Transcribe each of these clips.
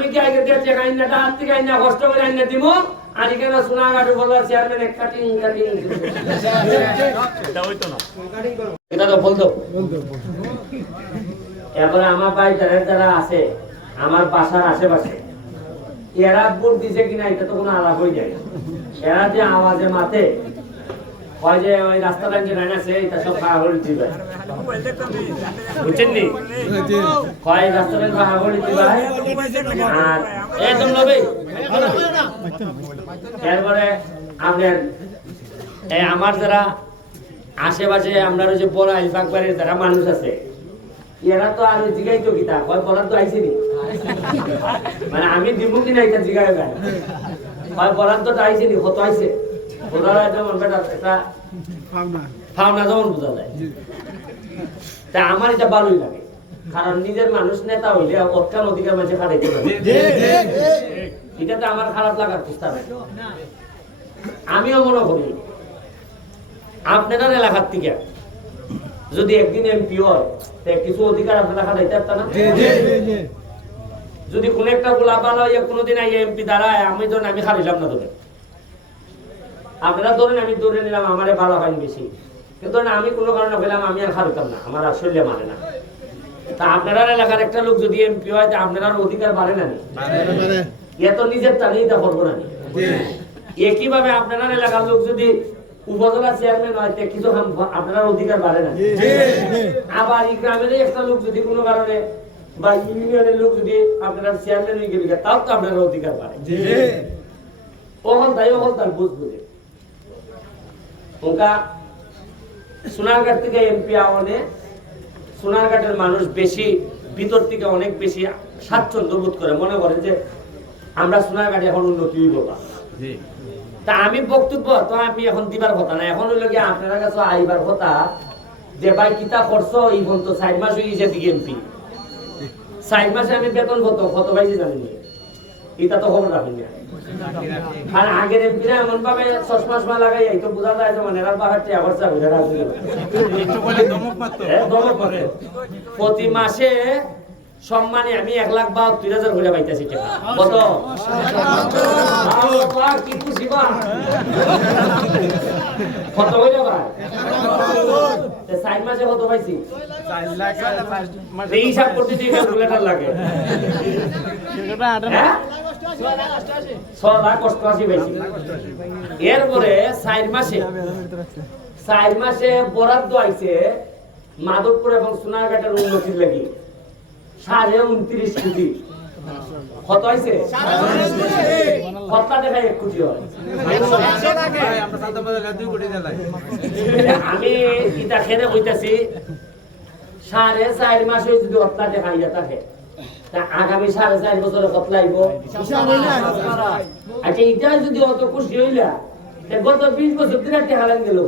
আমি কি আগে আইনাটা হাত থেকে আইনা কষ্ট করে আইনা দিব? আর এখানে সোনাঘাটে বলল চেয়ারম্যান কাটিং কাটিং। এটা তো বলতো। এরপরে আমার ভাই যারা যারা আছে, আমার বাসার আশেপাশে, এরা ভোট দিছে কিনা এটা তো কোনো আলাপ হয়ে যায় এরা যে আওয়াজে মাতে হয় যে ওই রাস্তাটা যে লাইন আছে, এটা সব দিবে বুঝছেন নি কয় করে দিবে আর একদম লবে এরপরে আপনার এই আমার যারা আশেপাশে আমরা যে বড় আইলবাগবাড়ির যারা মানুষ আছে এরা তো আর জিগাই তো কিতা হয় বলার তো আইসে নি? মানে আমি দিব কি না এটা জিগাই গায় হয় বলার তো আইসে নি? কত আইসে বোঝা যেমন বেটা একটা ফাওনা যেমন বোঝা যায়। তা আমার এটা ভালোই লাগে। কারণ নিজের মানুষ নেতা হইলে অত্যান অধিকার মাঝে খাটাইতে পারে। এটাতে আমার খারাপ লাগার চেষ্টা নাই। আমিও মনে করি আপনাদের এলাকার থেকে যদি একদিন এমপি হয় কিছু অধিকার আপনারা খাটাইতে পারতেন না? যদি কোন একটা গোলা ভালো হইয়া কোনোদিন আইয়া এমপি দাঁড়ায় আমি ধরেন আমি খারিলাম না ধরে আপনারা ধরেন আমি ধরে নিলাম আমারে ভালো হয় বেশি। কিন্তু আমি কোনো কারণে হইলাম আমি আর খারতাম না আমার আর শরীরে মানে না। তা আপনারা এলাকার একটা লোক যদি এমপি হয় তা আপনার অধিকার বাড়ে না? নি? এ তো নিজের টানেই তা করব না। একইভাবে আপনার এলাকার লোক যদি উপজেলা চেয়ারম্যান হয় তে কিছু আপনার অধিকার বাড়ে না? আবার এই গ্রামের একটা লোক যদি কোনো কারণে বা ইউনিয়নের লোক যদি আপনার চেয়ারম্যান হয়ে গেলে তাও তো আপনার অধিকার বাড়ে ওখান তাই ওখান তার বুঝ বুঝে। ওকা সোনারঘাট থেকে এমপি আওয়ানে সোনারঘাটের মানুষ বেশি ভিতর থেকে অনেক বেশি স্বাচ্ছন্দ্য বোধ করে। মনে করে যে আমরা সোনারঘাটে এখন উন্নতি হইব বা। তা আমি বক্তব্য তো আমি এখন দিবার কথা না এখন হইল গিয়ে আপনারা কাছে আইবার কথা যে ভাই কিতা করছ? এই পর্যন্ত চার মাস হয়ে গেছে দিকে এমপি চার মাসে আমি বেতন কত? কত পাইছি জানি এটা তো রাখেন না আর আগের এমপিরা এমন ভাবে চশমা লাগাই তো বোঝা যায় যে মানে এরা বাহার টিয়া খরচা করে। রাখবে প্রতি মাসে সম্মানে আমি এক লাখ বাহাত্তর হাজার করে পাইতেছি কত? কি খুশি বা? কত হইল ভাই চার মাসে কত পাইছি? এই হিসাব করতে লাগে। লাখ অষ্টআশি পাইছি এরপরে চার মাসে চার মাসে বরাদ্দ আইছে মাধবপুর এবং সোনারঘাটের উন্নতির লাগি। সাড়ে উনত্রিশ কোটি। কত আইছে কতটা দেখায় এক কোটি হয়? আমি সাড়ে চার মাসে যদি হত্যা দেখা ইয়া থাকে। আগামী সাড়ে চার বছরে আইব আচ্ছা এটা যদি অত খুশি হইলা গত বিশ বছর ধরে একটা হালান গেল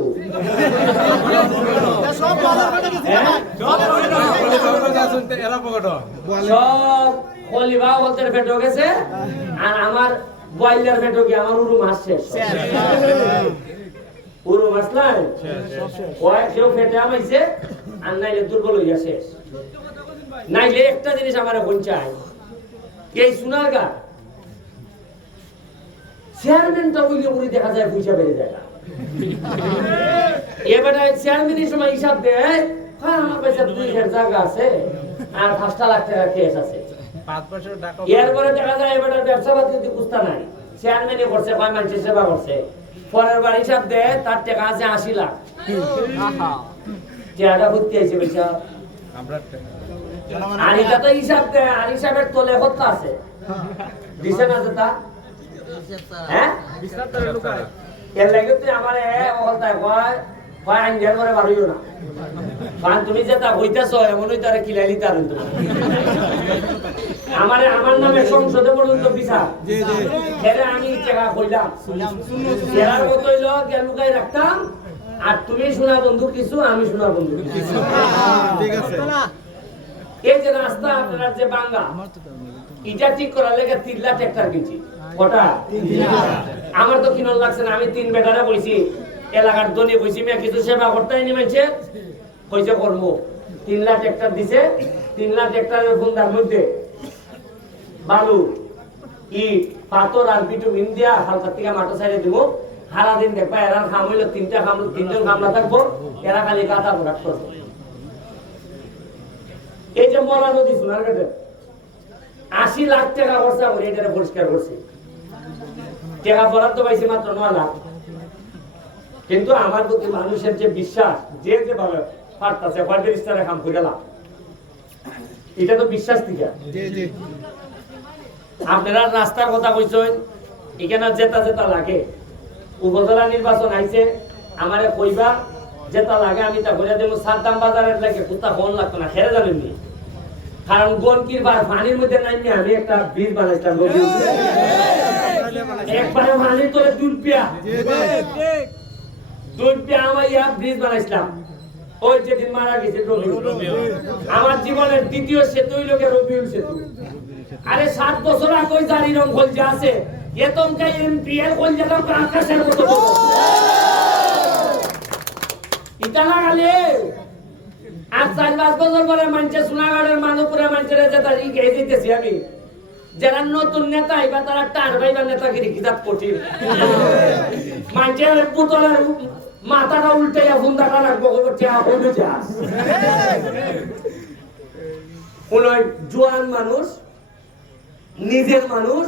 সব কলিবা হলতের পেটো গেছে। আর আমার বয়লার পেটো কি আমার উরু মাছ শেষ। উরু মাছ নাই কয়েক কেউ ফেটে আমাইছে আর নাইলে দুর্বল হইয়া শেষ। নাইলে একটা জিনিস আমার এখন চাই। এই সোনার গা চেয়ারম্যানটা উইলে উড়ি দেখা যায় পয়সা বেড়ে যায় এবারে চেয়ারম্যানের সময় হিসাব দেয় হ্যাঁ আমার পয়সা দুই হাজার জায়গা আছে আর পাঁচটা লাখ টাকা কেস আছে। এরপরে দেখা যায় এবারে ব্যবসা বাদ যদি কুস্তা নাই চেয়ারম্যানে করছে কয় মানুষের সেবা করছে। পরের বার হিসাব দেয় তার টাকা আছে আশি লাখ। টাকা ঘুরতে আছে পয়সা। আর এটা তো হিসাব আর হিসাবের তলে কত আছে। দিছে না যেটা হ্যাঁ? এর লাগে তুই আমার এ অবস্থায় কয় কয় আইন করে বাড়িও না। কারণ তুমি যে তা হইতেছ এমনই তারা কিলাইলি তার হইতো আমার আমার নামে সংসদে পর্যন্ত বিচার। আমি টাকা কইলাম। এরার মতো হইল গে লুকাই রাখতাম। আর তুমি শোনা বন্ধু কিছু আমি শোনা বন্ধু কিছু। এই যে রাস্তা আপনার যে বাঙ্গা এটা ঠিক করার লেগে তিন লাখ ট্রাক্টর কিনছি। কটা? আমার তো কিনল লাগছে না আমি তিন বেটারা বইছি। এলাকার দনে বইছি মেয়ে কিছু সেবা করতে নেমেছে হয়েছে কর্ম। তিন লাখ ট্রাক্টর দিছে তিন লাখ ট্রাক্টরের ফোনটার মধ্যে। বালু ইট পাথর আর ভিটামিন দিয়া হালকা থেকে মাটো সাইডে দিব সারা দিন দেখবা এরা খাম হইল তিনটা খাম তিনজন খামলা থাকব এরা খালি গাদা প্রোডাক্ট করবে। এই যে মরা নদী সোনার কাটে আশি লাখ টাকা খরচা করে এটা পরিষ্কার করছি। টাকা বরাদ্দ পাইছি মাত্র নয় লাখ। কিন্তু আমার প্রতি মানুষের যে বিশ্বাস যে যে ভাবে পারতাছে কাম করে লাভ। এটা তো বিশ্বাস দিকা আপনারা রাস্তার কথা কইছেন এখানে জেতা জেতা লাগে। উপজেলা নির্বাচন আইছে আমারে কইবা জেতা লাগে আমি তা কইরা দেবো সাদ্দাম বাজারের লাগে কুত্তা ফোন লাগতো না খেরে যাবেন নি। কারণ বার পানির মধ্যে নাইনি আমি একটা ব্রিজ বানাইছিলাম নদীর উপরে। একবারে পানির তোলে দুধ পিয়া। আমার ইয়া ব্রিজ বানাইছিলাম। ওই যেদিন মারা গেছে আমার জীবনের দ্বিতীয় সেতু গিয়ে রবিউল সেতু। আরে সাত বছর আগে জারি রং খোলজা আছে। এতমকা এমপি এর খোলজাটা আকাশের মতো আর চার পাঁচ বছর পরে মানছে সোনাগাড়ের মাধবপুরে মানছে রে যেটা ই গেয়ে দিতেছি আমি। যারা নতুন নেতা আইবা তারা টার ভাইবা নেতাগিরি কিতাব কঠিন মানছে পুতলের মাথাটা উল্টাইয়া ফুন্দাটা রাখব জোয়ান মানুষ, নিজের মানুষ,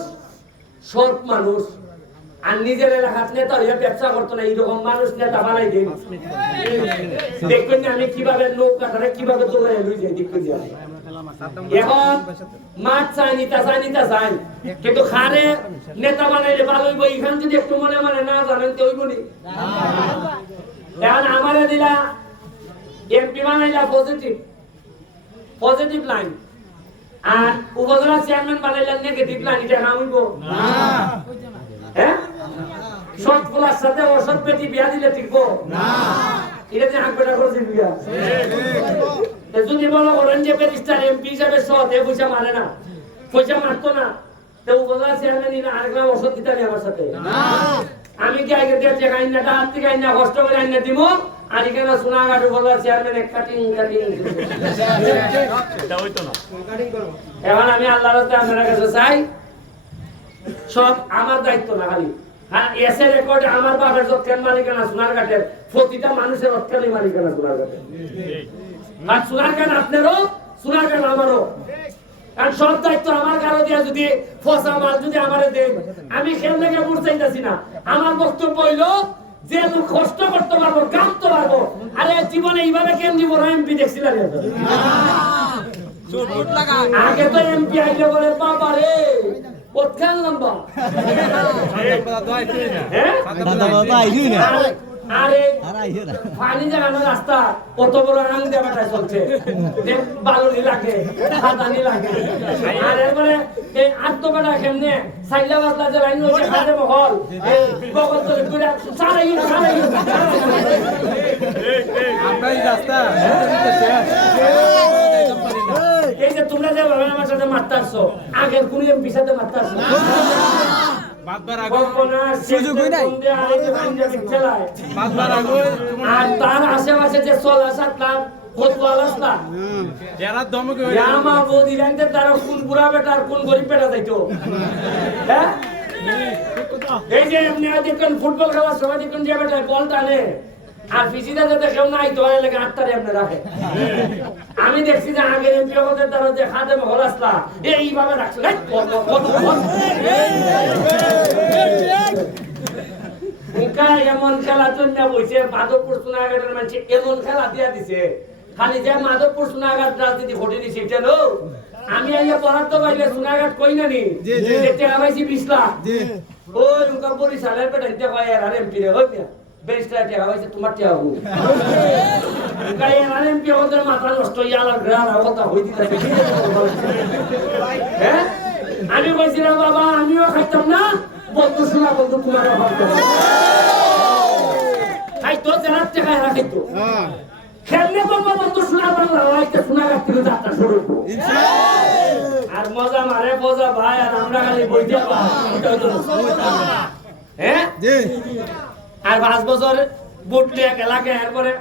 সৎ মানুষ। আর নিজের এলাকার নেতা হইয়া ব্যবসা করতো না এইরকম মানুষ নেতা বানাই দিন দেখবেন না আমি কীভাবে নৌকাটারে কীভাবে লই যাই দেখবেন এখন মাছ চাই নিতা চাই নিতা চাই। কিন্তু খারে নেতা বানাইলে ভালো হইব এখান যদি একটু মনে মনে না জানেন তো নি? এখন আমারে দিলা এমপি বানাইলা পজিটিভ পজিটিভ লাইন আর উপজেলা চেয়ারম্যান বানাইলেন নেগেটিভ লাইন এটা না হইব? হ্যাঁ? সৎ ফুলার সাথে অসৎ পেটি বিয়া দিলে টিকবো এটা যে হাঁক করেছেন বিয়া। যদি করেন যে ব্যারিস্টার এমপি হিসাবে সৎ এ পয়সা মারে না। পয়সা মারতো না। তো উপজেলা চেয়ারম্যান নিলে আরেকবার ওষুধ দিতে আমার সাথে। আমি কি আগে আইনা থেকে আইনা কষ্ট করে আইনা দিব? আর এখানে সোনাঘাট উপজেলা চেয়ারম্যান এক কাটিং কাটিং এখন আমি আল্লাহর আপনার কাছে চাই সব আমার দায়িত্ব না খালি। হ্যাঁ এসে রেকর্ডে আমার বাপের যৎকান মালিকানা সোনার ঘাটের প্রতিটা মানুষের অৎকালী মালিকানা সোনার ঘাটের আর সোনার আপনারও সোনার আমারও। কারণ সব দায়িত্ব আমার কারও দিয়া যদি ফসা মাল যদি আমারে দেন আমি খেল থেকে বুঝতেইতাছি না। আমার বক্তব্য হইল যে লোক কষ্ট করতে পারব কামতে পারব আরে জীবনে এইভাবে কেন দিব এমপি দেখছিলাম আগে তো এমপি আইলে বলে বাবা রে কোথায় লম্বা হ্যাঁ আরে- আরে পানি জাগানো রাস্তা কত বড় রাং দেওয়াটা চলছে। বালুনি লাগে হাতানি লাগে। আর এরপরে এই আত্মকাটা কেমনে? সাইলা বাজলা যে লাইন হচ্ছে খাদে মহল বগল তো ঘুরে সারাই সারাই এই যে তোমরা যে ভাবে আমার সাথে মারতে আগের কোন এমপি সাথে মারতে আসছো। সুযোগই নাই। আর তার আশেপাশে যে চলা সাতলা ফোটবল আসলা মা বৌদি রাখতে তারা কোন বুড়া বেটা আর কোন গরিব বেটা যাইতো? হ্যাঁ? এই যে এমনি দেখুন ফুটবল খেলার সময় দেখুন যে বেটা বল টানে। আর পিছিয়ে যাতে কেউ নাই তো লাগে আটটারে এমনি রাখে। আমি দেখছি যে আগের এমপি হতে তারা যে খাদে মহল আসলা এইভাবে রাখছে। এমন খেলা চন্যা বইছে মাধবপুর সোনাঘাটের মানুষ এমন খেলা দিয়া দিছে। খালি যে মাধবপুর সোনাঘাট রাজনীতি ঘটে দিছে এটা নো আমি আইয়া তো পাইলে সোনাঘাট কই না নি? টাকা পাইছি বিশ লাখ। ওই উনকা বরিশালের পেটে নিতে কয় আর এমপি রে হই বেরিস্টার টাকা পাইছে তোমার টাকা হু উনকা আর এমপি ওদের মাথা নষ্ট ইয়ালার গ্রাম কথা হই দিতেছে হ্যাঁ? আমি কইছিলাম বাবা আমিও খাইতাম না বন্ধু শোনা বন্ধু তোমার খাইতো জেলার টাকা এরা খাইতো। খেললে বাবা বন্ধু শোনা বাংলা হয়তো শোনা থেকে যাত্রা শুরু। আর মজা মারে মজা ভাই আর আমরা খালি বইতে হ্যাঁ। আর পাঁচ বছর বুট লিয়ে খেলাকে এরপরে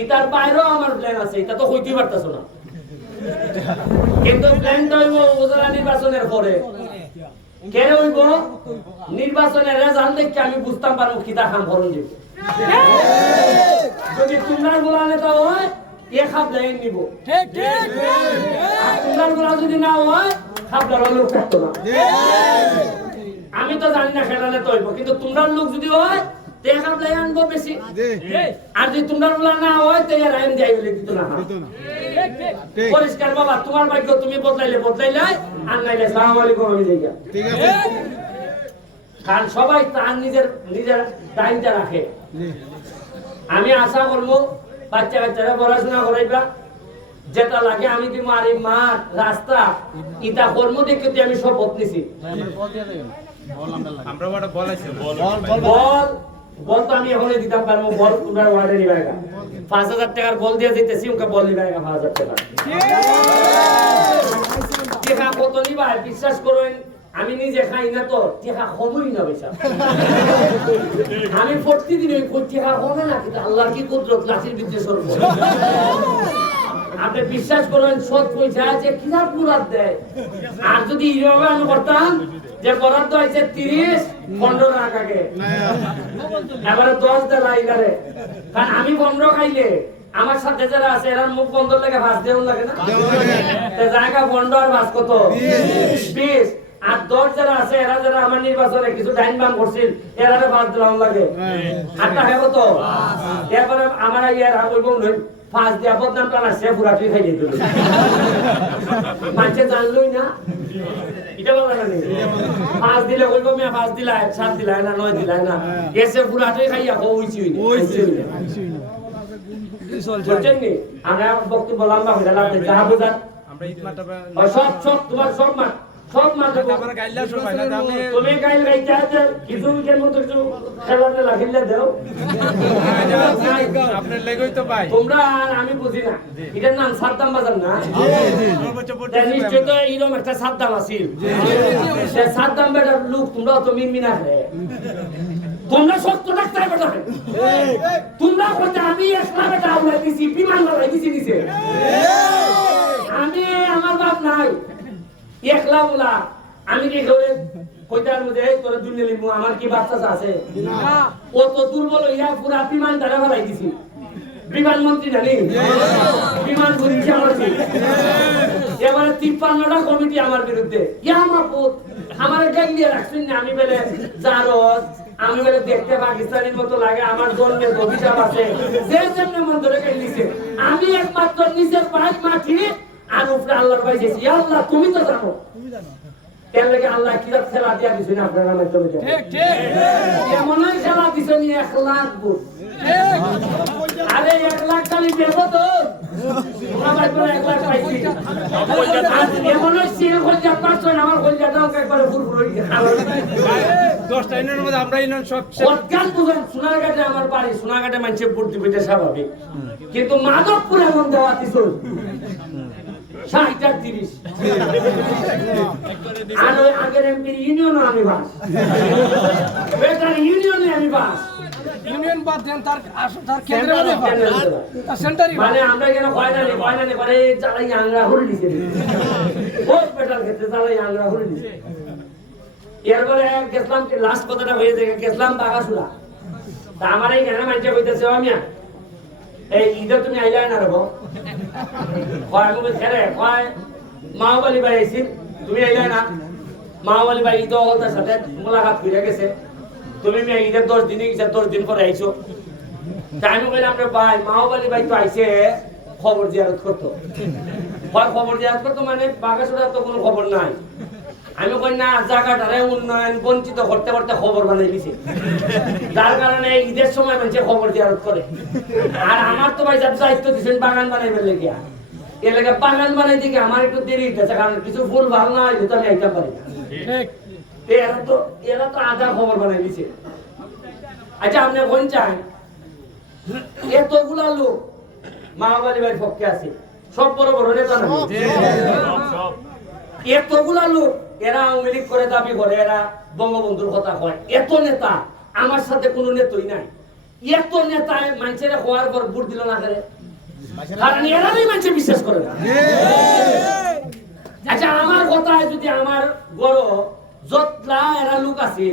ইতার বাইরেও আমার প্ল্যান আছে এটা তো কইতেই পারতাছো না। কিন্তু প্ল্যানটা হইব উপজেলা নির্বাচনের পরে। কেন হইব? নির্বাচনের রেজাল্ট দেখে আমি বুঝতাম পারব কিতা খাম করুন দিব। যদি তোমরা গোলা নেতা হয় এ খাপ লাইন নিব। তোমরা গোলা যদি না হয় খাপ লাগার লোক থাকতো না। আমি তো জানি না খেলালে তো হইব কিন্তু তোমরা লোক যদি হয় আনব বেশি। আর যদি তোমরা না হয় তে আর আইন দেয় দিত না। পরিষ্কার বাবা তোমার ভাগ্য তুমি বদলাইলে বদলাইলে আর নাইলে সালাম আলাইকুম আমি যাইগা। ঠিক আছে। কারণ সবাই তার নিজের নিজের টাইমটা রাখে। আমি আশা করব বাচ্চা কাচ্চারা পড়াশোনা করাইবা যেটা লাগে আমি দিব আর এই মাঠ রাস্তা ইটা কর্ম দেখে আমি শপথ নিছি। বল। বল তো আমি এখনই দিতাম পারব বল তোমার ওয়ার্ডে নিবা না। পাঁচ হাজার টাকার বল দিয়ে দিতেছি ওকে বল নিবা না পাঁচ হাজার টাকা। টিকা কত নিবা? বিশ্বাস করুন, আমি নিজে খাই না তো টিকা কমই না বেশা আমি প্রতিদিন ওই টিকা কমে না, কিন্তু আল্লাহর কি কুদরত, লাঠির বিদ্যে সরব আপনি বিশ্বাস করেন সৎ পয়সা আছে কিরাত মুরাদ দেয়। আর যদি এইভাবে আমি করতাম যে বরাদ্দ আছে তিরিশ পনেরো টাকা আগে। এবারে দশ দেলা এগারে কারণ আমি পনেরো খাইলে আমার সাথে যারা আছে এরা মুখ বন্ধ লাগে ভাস দেওয়া লাগে না? জায়গা বন্ধ আর ভাস কত? বিশ। আর দশ যারা আছে এরা যারা আমার নির্বাচনে কিছু ডাইন বাম করছিল এরা ভাস দিলাম লাগে। আর টাকা কত? এরপরে আমার ইয়ার হইব নই পাঁচ দিয়া বদনাম টানা সে ফুরাটি খাই দিত মানুষে জানলই না। এটা বলা জানি পাঁচ দিলে কইব মিয়া পাঁচ দিলাই সাত দিলাই না নয় দিলাই না। এসে ফুরাটি খাইয়া হইছি হইছি বুঝছেন নি? আমরা বক্তব্য লম্বা হয়ে গেলাম বোঝার। আর সব সব তোমার সব মাঠ সব মাঠ আমি তুমি গাইল গাইতে আছে কিছু উইকের মতো কিছু খেলাতে লাগিলে দাও। আপনার লেগই তো ভাই। তোমরা আর আমি বুঝি না। এটার নাম সাদ্দাম বাজার না? সর্বোচ্চ ভোট তা নিশ্চয় তো এরকম একটা সাদ্দাম আছিল। সাদ্দাম বেটার লোক তোমরা তো মিনমিনা তোমরা সত্য ডাক্তার বেটা তোমরা বলতে আমি একলা বেটা আউলাই দিছি বিমান লড়াই দিছি দিছে আমি আমার বাপ নাই। একলা বলা আমি কি করে কইতার মধ্যে তোরা দুনিয়া লিমু আমার কি বাচ্চা আছে? দুর্বল পুরা বিমান দ্বারা ফেলাই দিছি। বিমান মন্ত্রী জানি বিমান ঘুরিয়েছে আমার। এবারে তিপ্পান্নটা কমিটি আমার বিরুদ্ধে। ইয়া আমার পুত আমার গাইল দিয়ে রাখছেন না? আমি বেলে আমি বেলে দেখতে পাকিস্তানের মতো লাগে আমার জন্মের অভিশাপ আছে। যে মন ধরে গাইল দিছে আমি একমাত্র নিজের পাঁচ মাটি আর উপরে আল্লাহর গেছি ইয়া আল্লাহ তুমি তো জানো। কেন লাগে আল্লাহ কিরাত খেলা দিয়া আপনারা ঠিক ঠিক লাখ আরে লাখ খালি দেবো তো। আমার তো লাখ পাইছি আমার একবারে মধ্যে আমরা ইউনিয়ন সব অজ্ঞান বুঝেন সোনারঘাটে আমার বাড়ি সোনারঘাটে মানুষে ভোট দিবে এটা স্বাভাবিক। কিন্তু মাধবপুর এমন দেওয়া দিছ। ষাট আর তিরিশ আর ওই আগের এমপির ইউনিয়নও আমি বাস। বেটার ইউনিয়নে আমি বাস। ইউনিয়ন বাদ দেন তার আস- তার কেন্দ্রে মধ্যে তার সেন্টারই মানে আমরা কেন কয়নানি কয়নানি করে চালাই আংরা হল দিছে। ওই বেটার ক্ষেত্রে চালাই আংরা হল দিছে। এরপরে গেছলাম লাস্ট কথাটা হয়ে যায় গেছলাম বাগাসুরা তা আমার এই কেন কইতেছে আমিয়া এই ঈদে তুমি আইলাই না রব কয় আমি রে কয় মাওবালি ভাই তুমি আইলাই না? মাওবালি ভাই ঈদ হলতার সাথে মোলাকাত করে গেছে। তুমি মেয়ে ঈদের দশ দিনে গেছে দশ দিন পরে আইছো। তা আমি কইলাম রে ভাই মাওবালি ভাই তো আইছে, খবর জিয়ারত করতো। হয় খবর জিয়ারত করতো মানে বাগাসুরা তো কোনো খবর নাই। আমি কই না জায়গাটারে উন্নয়ন বঞ্চিত করতে করতে খবর বানাই দিছে। যার কারণে ঈদের সময় মানুষে খবর জিয়ারত করে। আর আমার তো ভাই যাতে দায়িত্ব দিচ্ছেন বাগান বানাইবার লেগিয়া। এর লেগে বাগান বানাই দিকে আমার একটু দেরি হইতেছে কারণ কিছু ফুল ভালো না হইলে তো আমি আইতে পারি এরা তো এরা তো আধা খবর বানাই দিছে। আচ্ছা আপনি কোন চান? এতগুলা লোক মামাবাড়ি বাড়ির পক্ষে আছি। সব বড় বড় নেতা না? এতগুলা লোক এরা আওয়ামী লীগ করে দাবি করে এরা বঙ্গবন্ধুর কথা কয়। এত নেতা আমার সাথে কোনো নেতই নাই। এত নেতায় মানুষের হওয়ার পর ভোট দিল না করে কারণ এরাই মানুষে বিশ্বাস করে না। আচ্ছা আমার কথায় যদি আমার বড় যতলা এরা লোক আছে